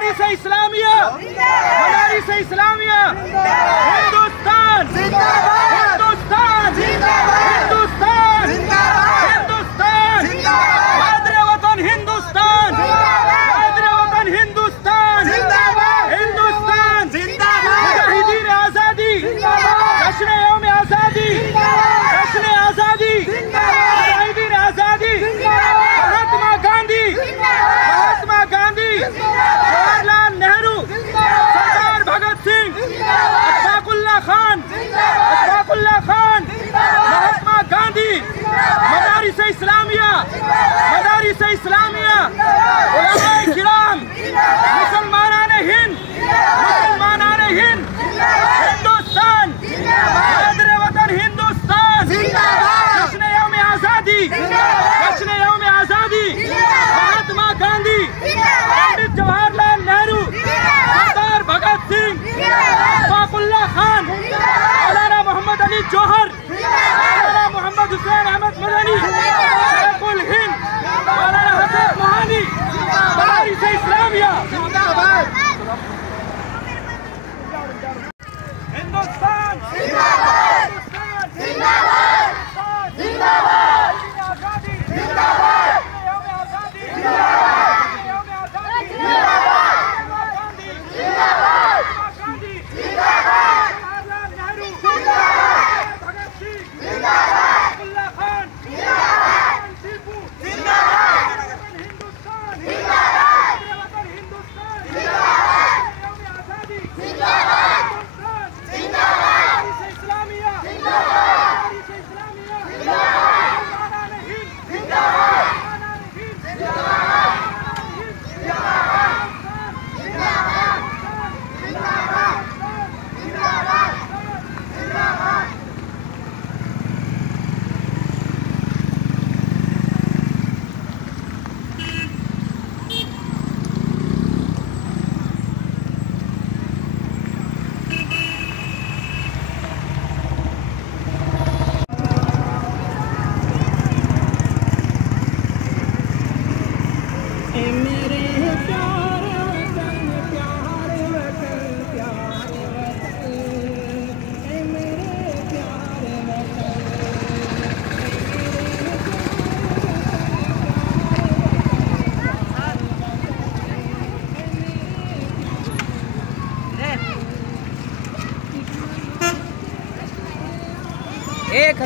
मदारिस इस्लामिया, मदारिस इस्लामिया, हिंदुस्तान हिंदुस्तान हिंदुस्तान हिंदुस्तान, मादरे वतन हिंदुस्तान, मादरे वतन हिंदुस्तान, हिंदुस्तान मुजाहिदीन आजादी, जश्न यौम आजादी, जश्न आजादी, मुजाहिदीन आजादी, महात्मा गांधी, महात्मा गांधी, जवाहरलाल नेहरू, सरदार भगत सिंह, अशफाकुल्लाह खान, अशफाकुल्लाह खान, महात्मा गांधी, मदारिस इस्लामिया, मदारिस इस्लामिया, उलमाए किराम, मुसलमानान हिंद, मुसलमानान हिंद, हिंदुस्तान, मादरे वतन हिंदुस्तान, जश्न यौम आजादी, जश्न यौम आजादी, महात्मा गांधी, पंडित जवाहरलाल नेहरू, सरदार भगत सिंह, अशफाकुल्लाह खान, मौलाना मोहम्मद अली जौहर, मौलाना मोहम्मद हुसैन अहमद मदनी, शेखुल हिंद, मौलाना हसन मोहानी, मदारिस इस्लामिया जिंदाबाद, हिंदुस्तान जिंदाबाद, जिंदाबाद जिंदाबाद, आजादी जिंदाबाद, यौम आजादी जिंदाबाद, यौम आजादी जिंदाबाद, गांधी जिंदाबाद, गांधी जिंदाबाद, जवाहरलाल नेहरू जिंदाबाद, भगत सिंह जिंदाबाद, अब्दुल्ला खान जिंदाबाद, टीपू जिंदाबाद, हिंदुस्तान जिंदाबाद, वतन हिंदुस्तान जिंदाबाद, यौम आजादी जिंदाबाद, जिंदाबाद, इस्लामिया जिंदाबाद, इस्लामिया जिंदाबाद, मौलाना हिंद जिंदाबाद, मौलाना हिंद जिंदाबाद, जिंदाबाद जिंदाबाद, जिंदाबाद जिंदाबाद, जिंदाबाद। एक